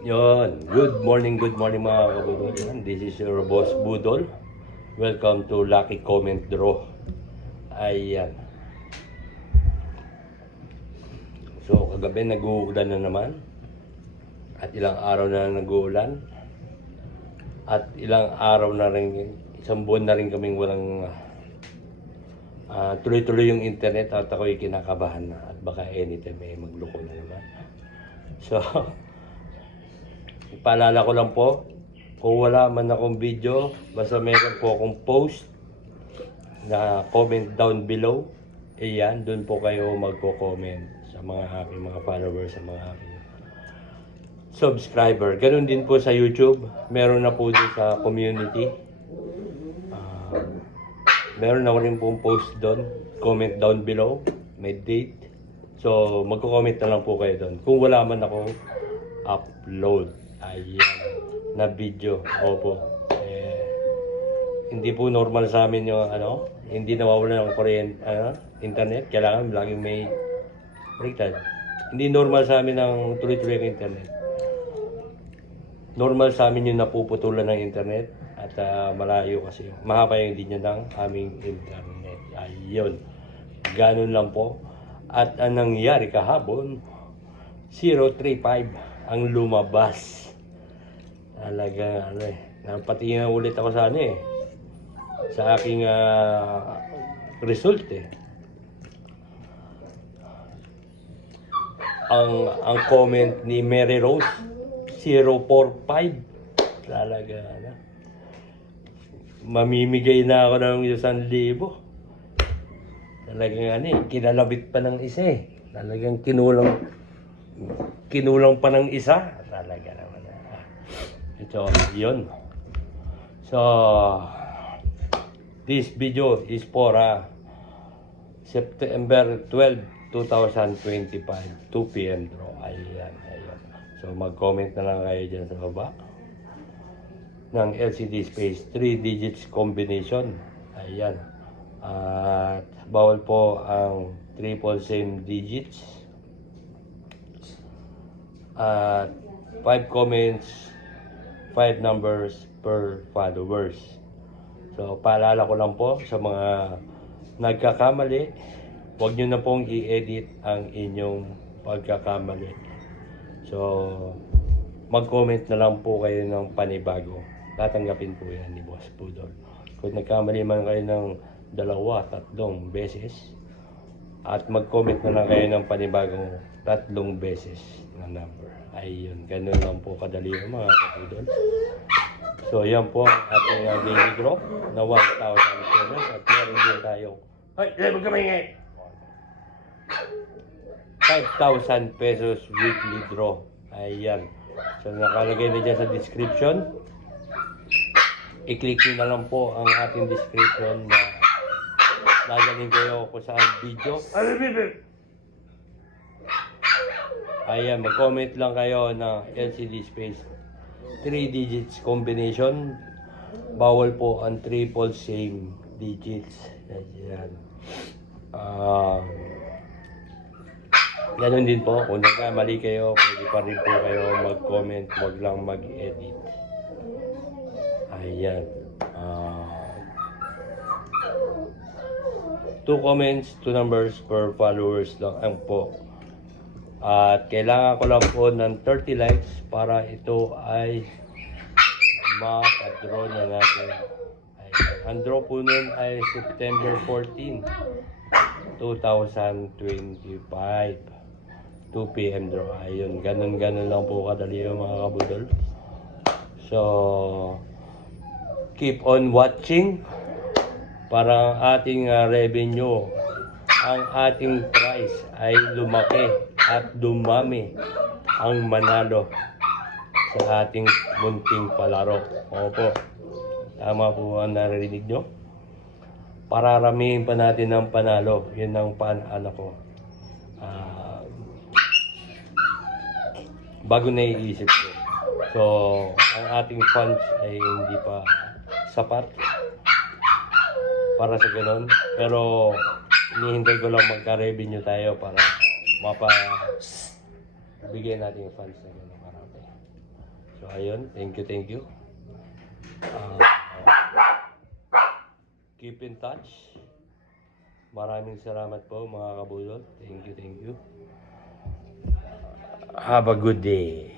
Yon, good morning mga kabudol. This is your boss Budol. Welcome to Lucky Comment Draw. Ayan. So, kagabi nag-uulan na naman. At ilang araw na nag-uulan. At ilang araw na rin, isang buwan na rin kaming walang tuloy-tuloy yung internet at ako'y kinakabahan na. At baka anytime may magloko na naman. So, ipaalala ko lang po, kung wala man akong video, basta meron po akong post na comment down below. Ayan, doon po kayo magko-comment sa mga aking mga followers, sa mga aking subscriber. Ganun din po sa YouTube. Meron na po din sa community. Meron na rin pong post doon. Comment down below. May date. So, magko-comment na lang po kayo doon. Kung wala man akong upload. Ayan, na video. Opo. Hindi po normal sa amin yung hindi nawawala ng internet. Kailangan laging may baliktad. Hindi normal sa amin ang tuloy-tuloy ng internet. Normal sa amin yung napuputulan ng internet at malayo kasi. Mahaba yung linya ng aming internet. Ayun. Ganun lang po. At ang nangyari kahapon, 035 ang lumabas. Talaga napatingin ulit ako sa sa aking result Ang comment ni Mary Rose 045. Talaga mamimigay na ako ng 1,000. Talagang kinalabit pa ng isa Talagang kinulang pa ng isa. Talaga naman. Ito, yun. So, this video is for September 12, 2025, 2 p.m. draw. Ayan. So, mag-comment na lang kayo dyan sa baba ng LCD space 3 digits combination. Ayan. At bawal po ang triple same digits. At 5 comments, 5 numbers per followers. So, paalala ko lang po sa mga nagkakamali, huwag nyo na pong i-edit ang inyong pagkakamali. So, mag-comment na lang po kayo ng panibago. Tatanggapin po yan ni Boss Budol. Kung nagkamali man kayo ng 2, 3 beses, at mag-comment na lang kayo ng panibagong 3 beses na number. Ayun, ganun lang po kadali mga kapudol. So, yan po ang ating daily draw na 1,000 pesos. At meron din tayo, huwag ka maingay! 5,000 pesos weekly draw. Ayan. So, nakalagay na dyan sa description. I-click nyo na lang po ang ating description na nagaling kayo kung saan video. Ayan, mag-comment lang kayo na LCD space 3 digits combination. Bawal po ang triple same digits. Ayan. Ganun din po, kung nagkamali kayo, pwede pa rin po kayo mag-comment, wag lang mag-edit. Ayan. 2 comments, 2 numbers per followers lang po. At kailangan ko lang po ng 30 likes para ito ay makadraw na natin. Ayan. Ang draw po nun ay September 14, 2025. 2 p.m. draw. Ayun, ganun lang po kadali yung mga kabudol. So, keep on watching para ang ating revenue, ang ating price ay lumaki at dumami ang manalo sa ating munting palaro. Opo, tama po ang narinig nyo. Pararamihin pa natin ang panalo. Yun ang bago naiisip ko. So, ang ating funds ay hindi pa sapat para sa ganun. Pero, hinihintay ko lang magka-revenue tayo para bigyan natin yung funds na gano'n karami. So ayun, thank you. Uh, keep in touch. Maraming salamat po mga kabudol. Thank you. Have a good day.